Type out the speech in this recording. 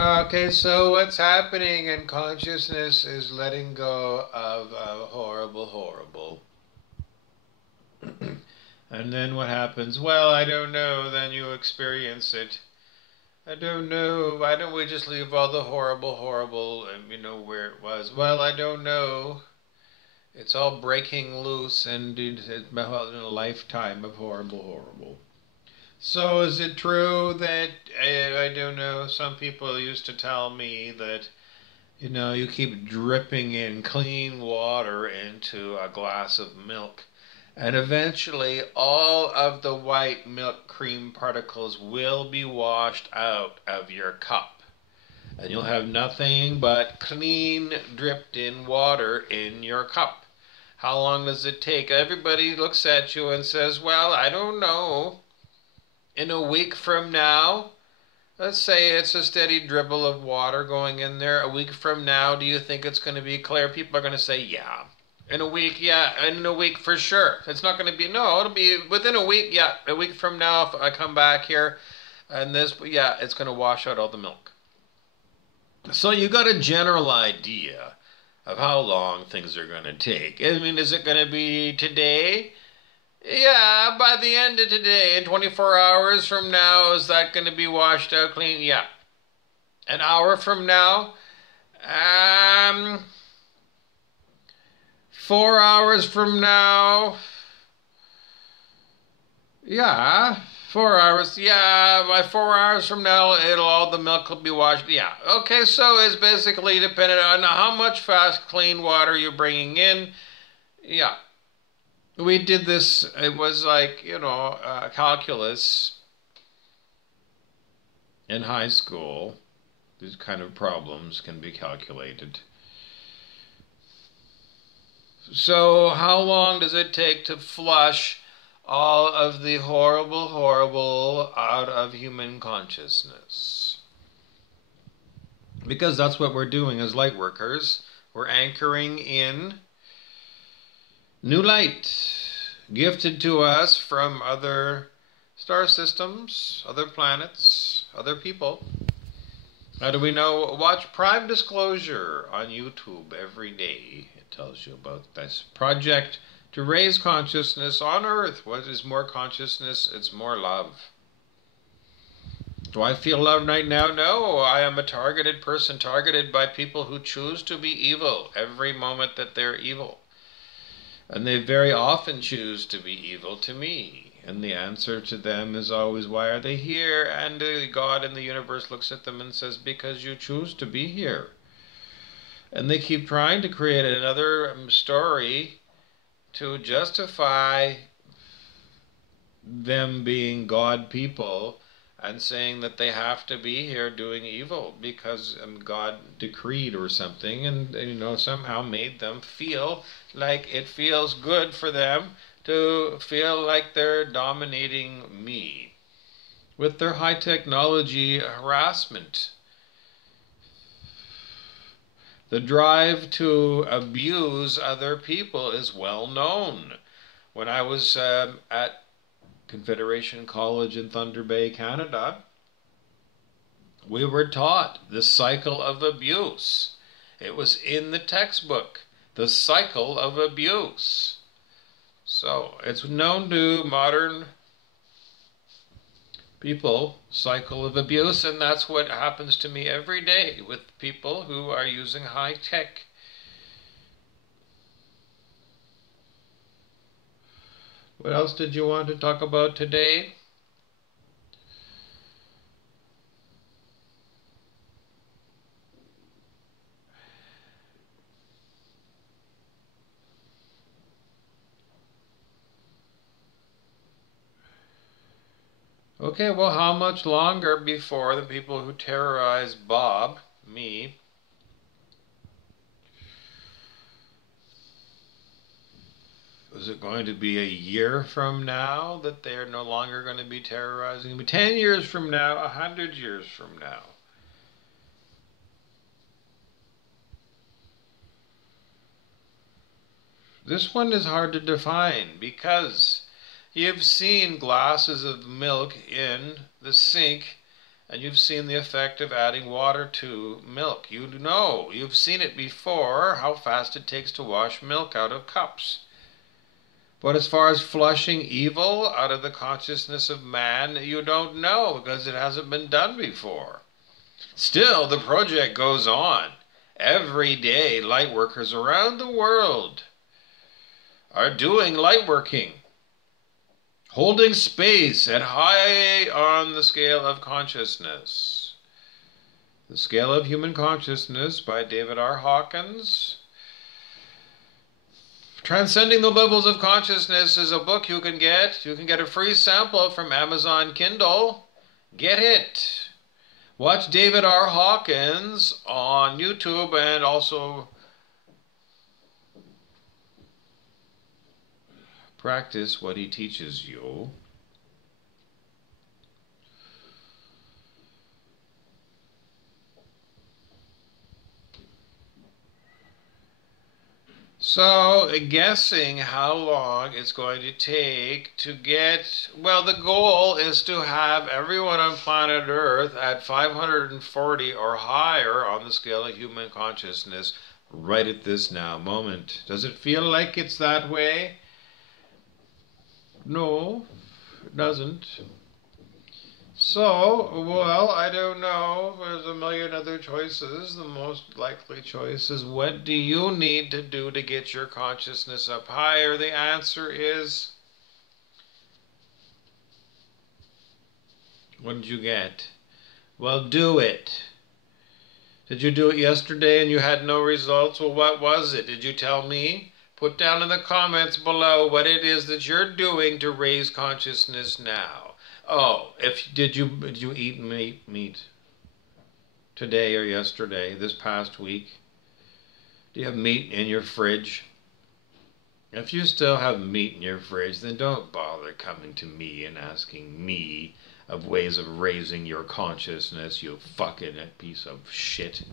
Okay, so what's happening in consciousness is letting go of horrible. And then what happens? Well, I don't know. Then you experience it. I don't know. Why don't we just leave all the horrible, and where it was? Well, I don't know. It's all breaking loose, and it's been a lifetime of horrible. So is it true that, I don't know, some people used to tell me that, you keep dripping in clean water into a glass of milk, and eventually all of the white milk cream particles will be washed out of your cup. And you'll have nothing but clean, dripped in water in your cup. How long does it take? Everybody looks at you and says, well, I don't know. In a week from now, let's say it's a steady dribble of water going in there. A week from now, do you think it's going to be clear? People are going to say, yeah. In a week, yeah. In a week, for sure. It's not going to be, no, it'll be within a week, yeah. A week from now, if I come back here, and this, yeah, it's going to wash out all the milk. So you got a general idea of how long things are going to take. I mean, is it going to be today? Yeah, by the end of today, in 24 hours from now, is that going to be washed out clean? Yeah. An hour from now? 4 hours from now? Yeah. 4 hours. Yeah, by 4 hours from now, all the milk will be washed. Yeah. Okay, so it's basically dependent on how much fast, clean water you're bringing in. Yeah. We did this, it was like, calculus in high school. These kind of problems can be calculated. So how long does it take to flush all of the horrible out of human consciousness? Because that's what we're doing as light workers. We're anchoring in new light, gifted to us from other star systems, other planets, other people. How do we know? Watch Prime Disclosure on YouTube every day. It tells you about this project to raise consciousness on Earth. What is more consciousness? It's more love. Do I feel love right now? No, I am a targeted person, targeted by people who choose to be evil every moment that they're evil. And they very often choose to be evil to me. And the answer to them is always, why are they here? And God in the universe looks at them and says, because you choose to be here. And they keep trying to create another story to justify them being God people and saying that they have to be here doing evil because God decreed or something, and somehow made them feel like it feels good for them to feel like they're dominating me with their high technology harassment. The drive to abuse other people is well known. When I was at Confederation College in Thunder Bay, Canada, we were taught the cycle of abuse. It was in the textbook, the cycle of abuse. So it's known to modern people, cycle of abuse, and that's what happens to me every day with people who are using high tech. What else did you want to talk about today? Okay, well, how much longer before the people who terrorize Bob, me, is it going to be a year from now that they're no longer going to be terrorizing me? 10 years from now, 100 years from now? This one is hard to define because you've seen glasses of milk in the sink And you've seen the effect of adding water to milk. You know, you've seen it before, how fast it takes to wash milk out of cups. But as far as flushing evil out of the consciousness of man, you don't know because it hasn't been done before. Still, the project goes on. Every day, light workers around the world are doing light working, holding space at high on the scale of consciousness. The Scale of Human Consciousness by David R. Hawkins. Transcending the Levels of Consciousness is a book you can get. You can get a free sample from Amazon Kindle. Get it. Watch David R. Hawkins on YouTube and also practice what he teaches you. So, guessing how long it's going to take to get, well, the goal is to have everyone on planet Earth at 540 or higher on the scale of human consciousness right at this now moment. Does it feel like it's that way? No, it doesn't. So, well, I don't know. There's a million other choices. The most likely choice is, what do you need to do to get your consciousness up higher? The answer is, what did you get? Well, do it. Did you do it yesterday and you had no results? Well, what was it? Did you tell me? Put down in the comments below what it is that you're doing to raise consciousness now. Oh, did you eat meat today or yesterday, this past week? Do you have meat in your fridge? If you still have meat in your fridge, then don't bother coming to me and asking me of ways of raising your consciousness, you fucking piece of shit.